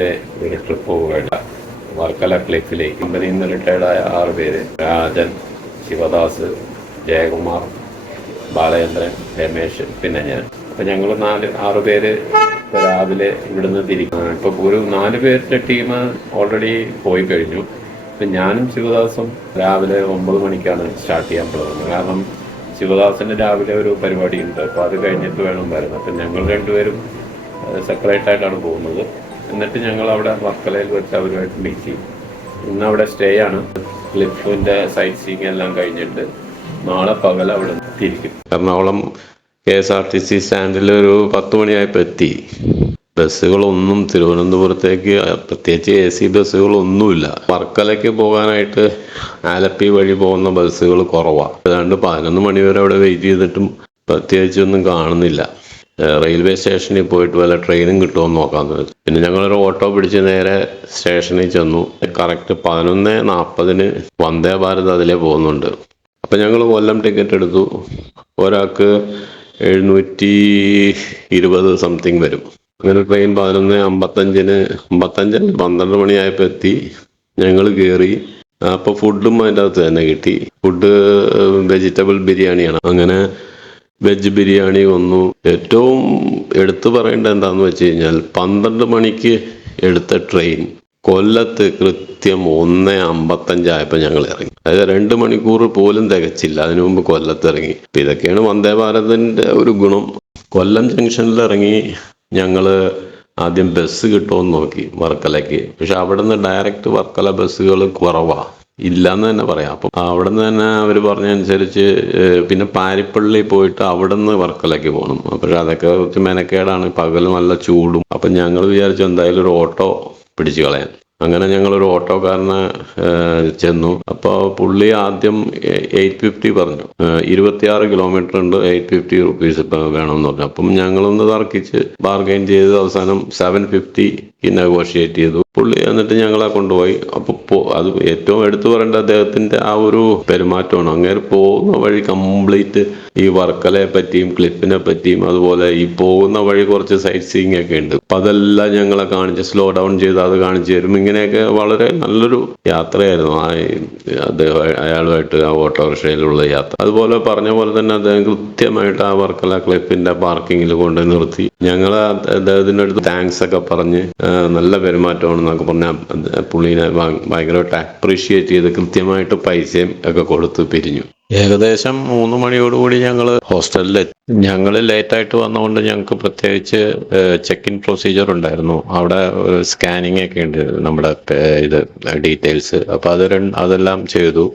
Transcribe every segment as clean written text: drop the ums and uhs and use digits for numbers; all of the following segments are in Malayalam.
രാവിലെ ഒരു ട്രിപ്പ് പോവുകയില്ല. വർക്കല ക്ലിഫിലേക്ക് കമ്പനിയിൽ നിന്ന് റിട്ടയർഡായ 6 പേര്: രാജൻ, ശിവദാസ്, ജയകുമാർ, ബാലചന്ദ്രൻ, രമേശ്, പിന്നെ ഞാൻ. അപ്പം ഞങ്ങൾ 6 പേര് ഇപ്പോൾ രാവിലെ ഇവിടുന്ന് തിരിക്കും. ഇപ്പോൾ ഒരു 4 പേരുടെ ടീം ഓൾറെഡി പോയി കഴിഞ്ഞു. ഇപ്പം ഞാനും ശിവദാസും രാവിലെ 9 മണിക്കാണ് സ്റ്റാർട്ട് ചെയ്യാൻ പോകുന്നത്. കാരണം ശിവദാസിന് രാവിലെ ഒരു പരിപാടി ഉണ്ട്, അപ്പോൾ അത് കഴിഞ്ഞിട്ട് വേണം വരുന്നത്. അപ്പം ഞങ്ങൾ രണ്ടുപേരും സെപ്പറേറ്റായിട്ടാണ് പോകുന്നത്. എന്നിട്ട് ഞങ്ങൾ അവിടെ വർക്കലയിൽ വെച്ച് അവരുമായിട്ട് മീറ്റ് ചെയ്യും. ഇന്ന് അവിടെ സ്റ്റേ ആണ്. ക്ലിഫിൻ്റെ സൈറ്റ് സീയിങ് എല്ലാം കഴിഞ്ഞിട്ട് നാളെ പകൽ അവിടെ തിരിക്കും. എറണാകുളം KSRTC സ്റ്റാൻഡിൽ ഒരു 10 മണിയായപ്പോൾ എത്തി. ബസ്സുകളൊന്നും തിരുവനന്തപുരത്തേക്ക് പ്രത്യേകിച്ച് AC ബസ്സുകളൊന്നുമില്ല. വർക്കലയ്ക്ക് പോകാനായിട്ട് ആലപ്പി വഴി പോകുന്ന ബസ്സുകൾ കുറവാണ്. ഏതാണ്ട് 11 മണി വരെ അവിടെ വെയിറ്റ് ചെയ്തിട്ടും പ്രത്യേകിച്ചൊന്നും കാണുന്നില്ല. റെയിൽവേ സ്റ്റേഷനിൽ പോയിട്ട് വല്ല ട്രെയിനും കിട്ടുമെന്ന് നോക്കാമെന്ന് വെച്ചു. പിന്നെ ഞങ്ങളൊരു ഓട്ടോ പിടിച്ച് നേരെ സ്റ്റേഷനിൽ ചെന്നു. കറക്റ്റ് 11:40 വന്ദേ ഭാരത് അതിലേ പോകുന്നുണ്ട്. അപ്പം ഞങ്ങൾ കൊല്ലം ടിക്കറ്റ് എടുത്തു. ഒരാൾക്ക് 720 സംതിങ് വരും. അങ്ങനെ ട്രെയിൻ 11:55 12 മണിയായപ്പോൾ എത്തി. ഞങ്ങൾ കയറി. അപ്പോൾ ഫുഡും അതിൻ്റെ അകത്ത് തന്നെ കിട്ടി. ഫുഡ് വെജിറ്റബിൾ ബിരിയാണിയാണ്. അങ്ങനെ വെജ് ബിരിയാണി വന്നു. ഏറ്റവും എടുത്തു പറയേണ്ടത് എന്താണെന്ന് വെച്ച് കഴിഞ്ഞാൽ 12 മണിക്ക് എടുത്ത ട്രെയിൻ കൊല്ലത്ത് കൃത്യം 1:55 ആയപ്പോൾ ഞങ്ങൾ ഇറങ്ങി. അതായത് 2 മണിക്കൂർ പോലും തികച്ചില്ല അതിനു മുമ്പ് കൊല്ലത്ത് ഇറങ്ങി. അപ്പം ഇതൊക്കെയാണ് വന്ദേ ഭാരതിൻ്റെ ഒരു ഗുണം. കൊല്ലം ജംഗ്ഷനിൽ ഇറങ്ങി ഞങ്ങൾ ആദ്യം ബസ് കിട്ടുമെന്ന് നോക്കി വർക്കലയ്ക്ക്. പക്ഷെ അവിടെ നിന്ന് ഡയറക്റ്റ് വർക്കല ബസ്സുകൾ കുറവാണ്, ഇല്ലയെന്ന് തന്നെ പറയാം. അപ്പം അവിടെ നിന്ന് തന്നെ അവർ പറഞ്ഞതനുസരിച്ച് പിന്നെ പാരിപ്പള്ളി പോയിട്ട് അവിടെ നിന്ന് വർക്കലയ്ക്ക് പോകണം. പക്ഷെ അതൊക്കെ കുറച്ച് മെനക്കേടാണ്, പകൽ നല്ല ചൂടും. അപ്പം ഞങ്ങൾ വിചാരിച്ചു എന്തായാലും ഒരു ഓട്ടോ പിടിച്ചു കളയാൻ. അങ്ങനെ ഞങ്ങളൊരു ഓട്ടോക്കാരനെ ചെന്നു. അപ്പോൾ പുള്ളി ആദ്യം 850 പറഞ്ഞു. 26 കിലോമീറ്റർ ഉണ്ട്, 850 റുപ്പീസ് ഇപ്പം വേണമെന്ന് പറഞ്ഞു. അപ്പം ഞങ്ങളൊന്ന് തർക്കിച്ച് ബാർഗൈൻ ചെയ്ത് അവസാനം 750 നെഗോഷിയേറ്റ് ചെയ്തു പുള്ളി. എന്നിട്ട് ഞങ്ങളെ കൊണ്ടുപോയി. അപ്പോൾ അത് ഏറ്റവും എടുത്തു പറയേണ്ട അദ്ദേഹത്തിൻ്റെ ആ ഒരു പെരുമാറ്റമാണ്. അങ്ങനെ പോകുന്ന വഴി കംപ്ലീറ്റ് ഈ വർക്കലയെ പറ്റിയും ക്ലിഫിനെ പറ്റിയും അതുപോലെ ഈ പോകുന്ന വഴി കുറച്ച് സൈറ്റ് സീയിങ് ഒക്കെ ഉണ്ട്. അപ്പം അതെല്ലാം ഞങ്ങളെ കാണിച്ച് സ്ലോ ഡൗൺ ചെയ്ത് അത് കാണിച്ചു തരും. ഇങ്ങനെയൊക്കെ വളരെ നല്ലൊരു യാത്രയായിരുന്നു അയാളുമായിട്ട് ആ ഓട്ടോറിക്ഷയിലുള്ള യാത്ര. അതുപോലെ പറഞ്ഞ പോലെ തന്നെ അദ്ദേഹം കൃത്യമായിട്ട് ആ വർക്കല ക്ലിഫിന്റെ പാർക്കിങ്ങിൽ കൊണ്ട് നിർത്തി. ഞങ്ങൾ അദ്ദേഹത്തിൻ്റെ അടുത്ത് താങ്ക്സ് ഒക്കെ പറഞ്ഞ് നല്ല പെരുമാറ്റമാണെന്നൊക്കെ പറഞ്ഞാൽ പുള്ളീനെ ഭയങ്കരമായിട്ട് അപ്രീഷിയേറ്റ് ചെയ്ത് കൃത്യമായിട്ട് പൈസയും ഒക്കെ കൊടുത്ത് പിരിഞ്ഞു. ഏകദേശം 3 മണിയോടുകൂടി ഞങ്ങൾ ഹോസ്റ്റലിലെത്തി. ഞങ്ങൾ ലേറ്റായിട്ട് വന്നതുകൊണ്ട് ഞങ്ങൾക്ക് പ്രത്യേകിച്ച് ചെക്ക് ഇൻ പ്രൊസീജിയർ ഉണ്ടായിരുന്നു. അവിടെ സ്കാനിങ് ഒക്കെ ഉണ്ട് നമ്മുടെ ഡീറ്റെയിൽസ്. അപ്പോൾ അതെല്ലാം ചെയ്തു.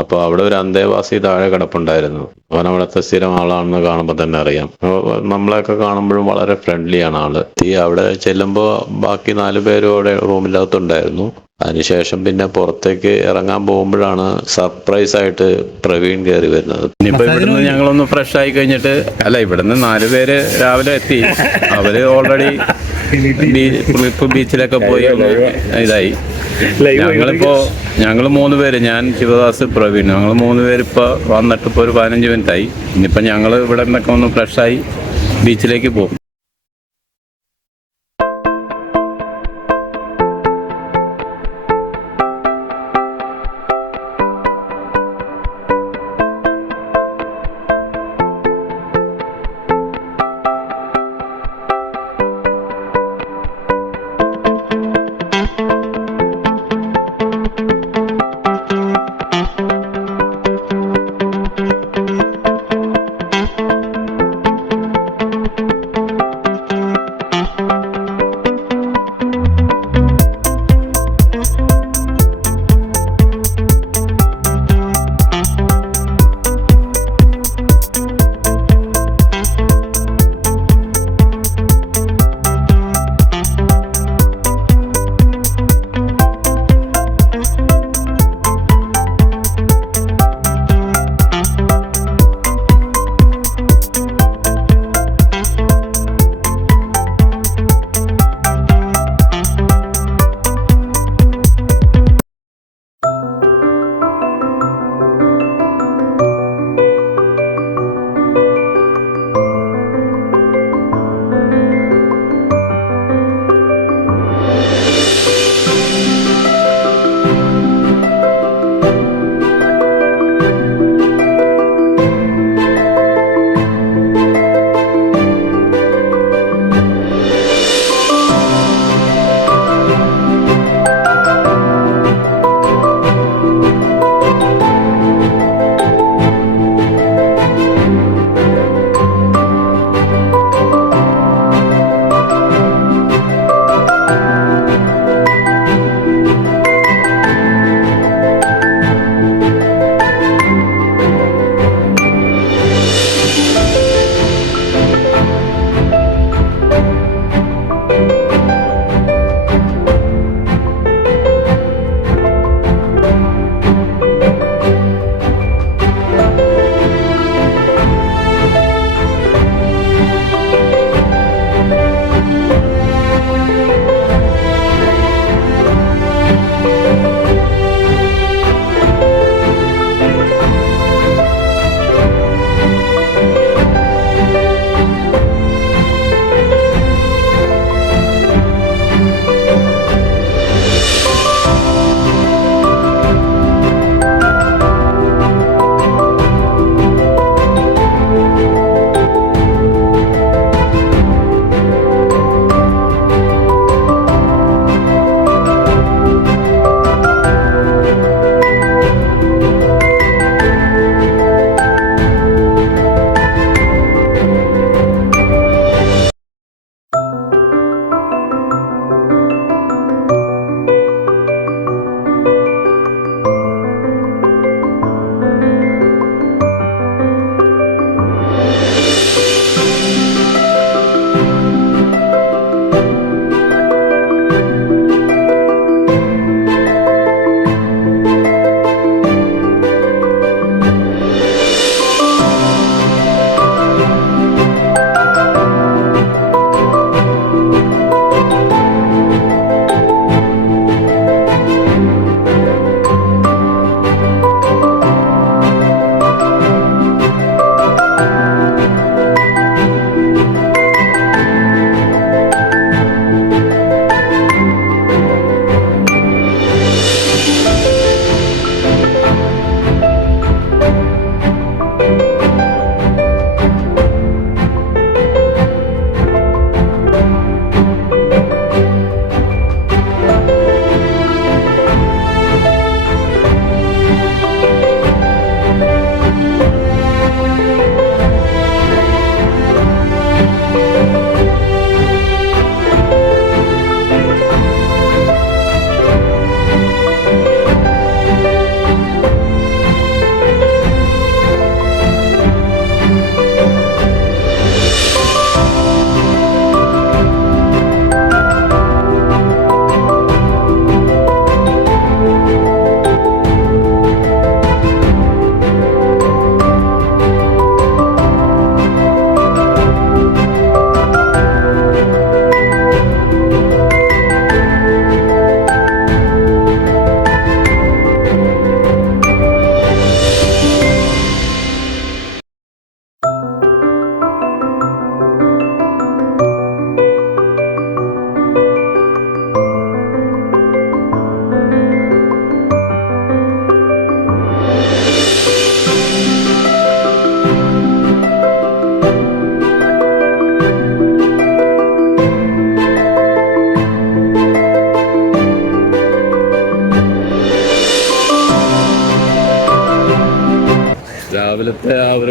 അപ്പോൾ അവിടെ ഒരു അന്തേവാസി താഴെ കിടപ്പുണ്ടായിരുന്നു. അവൻ അവിടുത്തെ സ്ഥിരം ആളാണെന്ന് കാണുമ്പോൾ തന്നെ അറിയാം. നമ്മളെയൊക്കെ കാണുമ്പോഴും വളരെ ഫ്രണ്ട്ലിയാണ് ആള്. അവിടെ ചെല്ലുമ്പോൾ ബാക്കി 4 പേരും അവിടെ റൂമിനകത്തുണ്ടായിരുന്നു. അതിനുശേഷം പിന്നെ പുറത്തേക്ക് ഇറങ്ങാൻ പോകുമ്പോഴാണ് സർപ്രൈസ് ആയിട്ട് പ്രവീൺ കയറി വരുന്നത്. ഇനിയിപ്പോൾ ഇവിടുന്ന് ഞങ്ങളൊന്ന് ഫ്രഷ് ആയി കഴിഞ്ഞിട്ട് ഇവിടുന്ന് 4 പേര് രാവിലെ എത്തി. അവര് ഓൾറെഡി ബീച്ചിലൊക്കെ പോയി ഇതായി. ഞങ്ങൾ 3 പേര്, ഞാൻ, ശിവദാസ്, പ്രവീൺ, ഞങ്ങൾ 3 പേര് ഇപ്പോൾ വന്നിട്ട് ഇപ്പോൾ ഒരു 15 മിനിറ്റായി. ഇനിയിപ്പോൾ ഞങ്ങൾ ഇവിടെ നിന്നൊക്കെ ഒന്ന് ഫ്രഷായി ബീച്ചിലേക്ക് പോകും.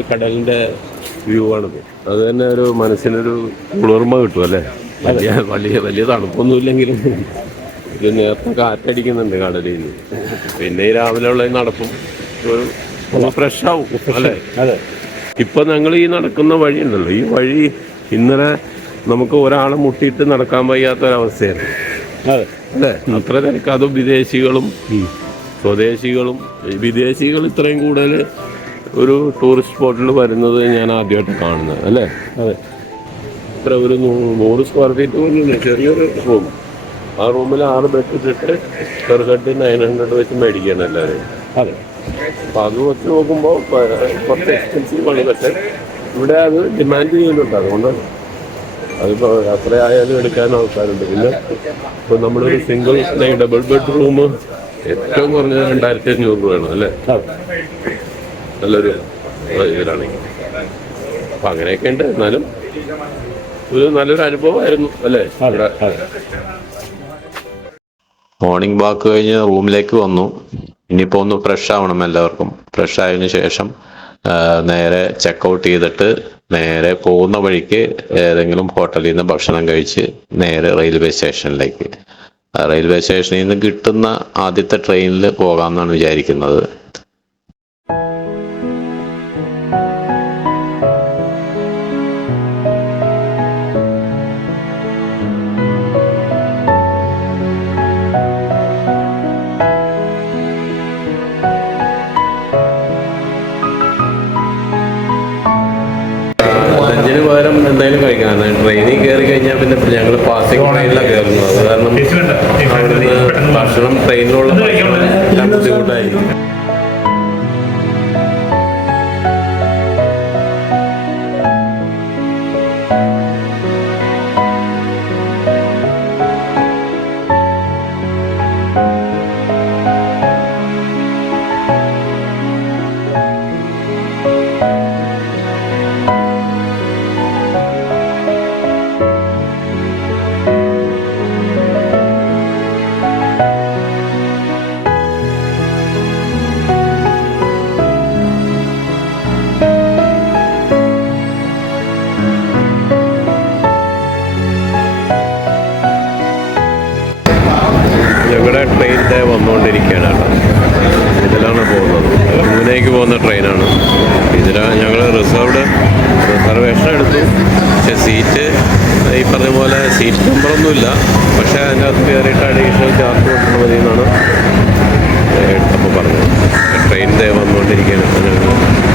കടലിൻ്റെ വ്യൂ ആണിത്. അത് തന്നെ ഒരു മനസ്സിനൊരു കുളിർമ കിട്ടും അല്ലേ. വലിയ വലിയ വലിയ തണുപ്പൊന്നുമില്ലെങ്കിലും ഒരു നേരത്തെ കാറ്റടിക്കുന്നുണ്ട് കടലിൽ നിന്ന്. പിന്നെ ഈ രാവിലെ ഉള്ള നടപ്പും ഒരു ഫ്രഷ് ആവും അല്ലേ. അതെ. ഇപ്പം ഞങ്ങൾ ഈ നടക്കുന്ന വഴി ഉണ്ടല്ലോ, ഈ വഴി ഇന്നലെ നമുക്ക് ഒരാളെ മുട്ടിയിട്ട് നടക്കാൻ വയ്യാത്തൊരവസ്ഥയായിരുന്നു. അതെ അല്ലേ. അത്ര തിരക്ക്. അതും വിദേശികളും സ്വദേശികളും. വിദേശികൾ ഇത്രയും കൂടുതൽ ഒരു ടൂറിസ്റ്റ് സ്പോട്ടിൽ വരുന്നത് ഞാൻ ആദ്യമായിട്ട് കാണുന്നത് അല്ലേ. അതെ. ഇത്ര ഒരു 100 സ്ക്വയർ ഫീറ്റ് പോലും ചെറിയൊരു റൂം. ആ റൂമിൽ 6 ബെഡ് ഇട്ടിട്ട് പെർ ഹെഡ് 900 വെച്ച് മേടിക്കുകയാണ് എല്ലാവരും. അതെ. അപ്പം അത് വെച്ച് നോക്കുമ്പോൾ കുറച്ച് എക്സ്പെൻസീവാണ്. പക്ഷേ ഇവിടെ അത് ഡിമാൻഡ് ചെയ്യുന്നുണ്ട്. അതുകൊണ്ട് അതിപ്പോൾ അത്രയായാലും എടുക്കാൻ ആൾക്കാരുണ്ട്. പിന്നെ ഇപ്പോൾ നമ്മളൊരു സിംഗിൾ ഡബിൾ ബെഡ് റൂം ഏറ്റവും കുറഞ്ഞത് 2500 രൂപയാണ് അല്ലേ. നല്ലൊരു ഇതിലാണെങ്കിൽ. അപ്പം അങ്ങനെയൊക്കെ ഉണ്ട്. എന്നാലും ഒരു നല്ലൊരു അനുഭവമായിരുന്നു അല്ലേ. മോർണിംഗ് വാക്ക് കഴിഞ്ഞ് റൂമിലേക്ക് വന്നു. ഇനിയിപ്പോൾ ഒന്ന് ഫ്രഷ് ആവണം എല്ലാവർക്കും. ഫ്രഷ് ആയതിനു ശേഷം നേരെ ചെക്കൗട്ട് ചെയ്തിട്ട് നേരെ പോകുന്ന വഴിക്ക് ഏതെങ്കിലും ഹോട്ടലിൽ നിന്ന് ഭക്ഷണം കഴിച്ച് നേരെ റെയിൽവേ സ്റ്റേഷനിലേക്ക്. റെയിൽവേ സ്റ്റേഷനിൽ നിന്ന് കിട്ടുന്ന ആദ്യത്തെ ട്രെയിനിൽ പോകാമെന്നാണ് വിചാരിക്കുന്നത്. ലഞ്ചിന് പകരം എന്തായാലും കഴിക്കാം. ട്രെയിനിൽ കയറി കഴിഞ്ഞാൽ പിന്നെ ഞങ്ങൾ പാസിംഗ് ട്രെയിനിലാണ് കയറുന്നത്. അത് കാരണം അവിടുന്ന് ഭക്ഷണം ട്രെയിനിലുള്ള എല്ലാം ബുദ്ധിമുട്ടായിരിക്കും. ഞങ്ങളുടെ ട്രെയിൻ ഡേ വന്നുകൊണ്ടിരിക്കുകയാണ് കേട്ടോ. ഇതിലാണ് പോകുന്നത്. പൂനെക്ക് പോകുന്ന ട്രെയിനാണ്. ഇതിലാണ് ഞങ്ങൾ റിസർവേഷൻ എടുത്തു. പക്ഷെ സീറ്റ് ഈ പറഞ്ഞ പോലെ സീറ്റ് നമ്പറൊന്നുമില്ല. പക്ഷേ അതിൻ്റെ അകത്ത് കയറിയിട്ട് അഡീഷണൽ ചാർജ് കൊടുത്താൽ മതി എന്നാണ് എടുത്തപ്പോൾ പറഞ്ഞത്. ട്രെയിൻ ഡേ വന്നുകൊണ്ടിരിക്കുകയാണ്.